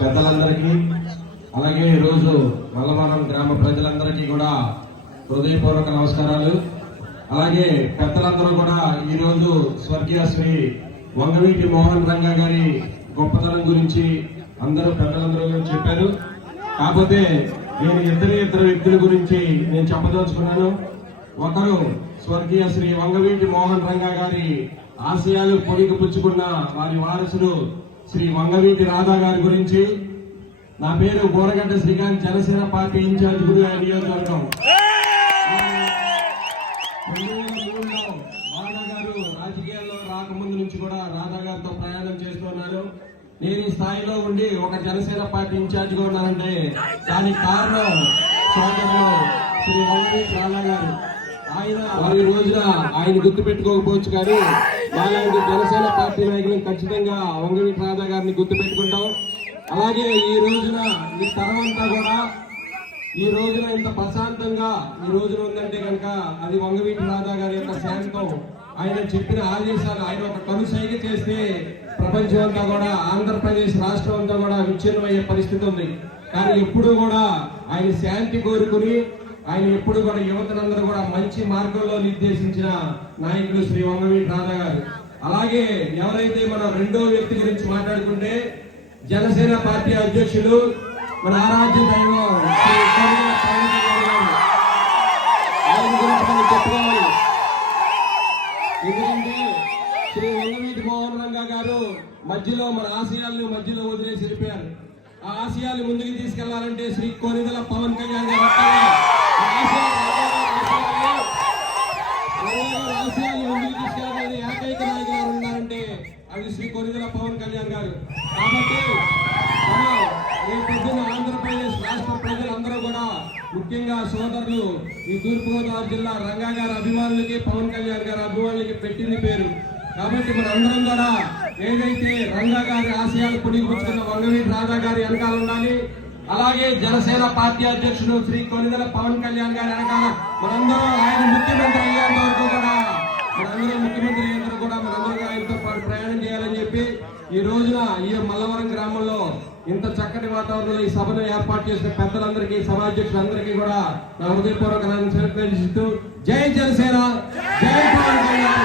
పెద్దలందరికీ అలాగే ఈరోజు మల్లవరం గ్రామ ప్రజలందరికీ కూడా హృదయపూర్వక నమస్కారాలు. అలాగే పెద్దలందరూ కూడా ఈరోజు స్వర్గీయ శ్రీ వంగవీటి మోహన్ రంగా గారి గొప్పతనం గురించి అందరూ పెద్దలందరూ చెప్పారు. కాకపోతే నేను ఇద్దరు ఇద్దరు వ్యక్తుల గురించి నేను చెప్పదలుచుకున్నాను. ఒకరు స్వర్గీయ శ్రీ వంగవీటి మోహన్ రంగా గారి ఆశయాలు పొడికి పుచ్చుకున్న వారి వారసులు శ్రీ వంగవీటి రాధా గారి గురించి. నా పేరు బోరగడ్డ శ్రీకాంత్ జనసేన పార్టీ ఇన్ఛార్జ్ గురు నియోజకవర్గం రాధా గారు రాజకీయాల్లో రాకముందు నుంచి కూడా రాధా గారితో ప్రయాణం చేస్తున్నారు నేను ఈ స్థాయిలో ఉండి ఒక జనసేన పార్టీ ఇన్ఛార్జిగా ఉన్నానంటే దానికి కారణం సోదరులు శ్రీ వంగవీటి రాధా గారు. ఆయన వారి రోజున ఆయన గుర్తు పెట్టుకోకపోవచ్చు కానీ వాళ్ళకి జనసేన పార్టీ ఖచ్చితంగా వంగవీటి రాధా గారిని గుర్తు పెట్టుకుంటాం అలాగే ఈ రోజున ఈ తరమంతా కూడా ఈ రోజున ఇంత ప్రశాంతంగా ఈ రోజున ఉందంటే కనుక అది వంగవీటి రాధా గారి యొక్క శాంతం ఆయన చెప్పిన ఆదేశాలు ఆయన ఒక కనుసైగ చేస్తే ప్రపంచం అంతా కూడా ఆంధ్రప్రదేశ్ రాష్ట్రం అంతా కూడా విచ్ఛిన్నమయ్యే పరిస్థితి ఉంది. కానీ ఎప్పుడూ కూడా ఆయన శాంతి కోరుకుని ఆయన ఎప్పుడు కూడా యువతనందరూ కూడా మంచి మార్గంలో నిర్దేశించిన నాయకుడు శ్రీ వంగవీటి రాధా గారు. అలాగే ఎవరైతే మనం రెండో వ్యక్తి గురించి మాట్లాడుకుంటే జనసేన పార్టీ అధ్యక్షులు మన ఆరాధ్య దైవం పవన్ చెప్పుకోవాలి. ఎందుకంటే శ్రీ వంగవీటి మోహన్ రంగా గారు మధ్యలో మన ఆశయాలను మధ్యలో వదిలేసి వెళ్ళిపోయారు. ఆ ఆశయాలు ముందుకు తీసుకెళ్ళాలంటే శ్రీ కొనిదెల పవన్ కళ్యాణ్ గారు ఆశయాలు ఆశయాలు ముందుకు తీసుకెళ్ళాలని ఏకైక నాయకులు ఎవరు ఉన్నారంటే అది శ్రీ కొనిదెల పవన్ కళ్యాణ్ గారు. కాబట్టి మనం ఈ పొద్దున ఆంధ్రప్రదేశ్ రాష్ట్ర ప్రజలందరూ కూడా ముఖ్యంగా సోదరులు ఈ తూర్పుగోదావరి జిల్లా రంగా గారి అభిమానులకి పవన్ కళ్యాణ్ గారి అభిమానులకి పెట్టింది పేరు. కాబట్టి మన అందరం కూడా ఏదైతే రంగా గారి ఆశయాలు పుణిగిపుచ్చుకున్న వంగవీటి రాధా గారి వెనకాల ఉండాలి అలాగే జనసేన పార్టీ అధ్యక్షుడు శ్రీ కొనిదల పవన్ కళ్యాణ్ గారి వెనకాల మనందరూ ఆయన ముఖ్యమంత్రి అయ్యేంత వరకు కూడా మనందరూ ముఖ్యమంత్రి అయ్యేంత కూడా మనందరూ ఆయనతో పాటు ప్రయాణం చేయాలని చెప్పి ఈ రోజున ఈ మల్లవరం గ్రామంలో ఇంత చక్కటి వాతావరణంలో ఈ సభను ఏర్పాటు చేసిన పెద్దలందరికీ సభాధ్యక్షులందరికీ కూడా నా హృదయపూర్వక నమస్కారాలు జై జనసేన జై పవన్ కళ్యాణ్.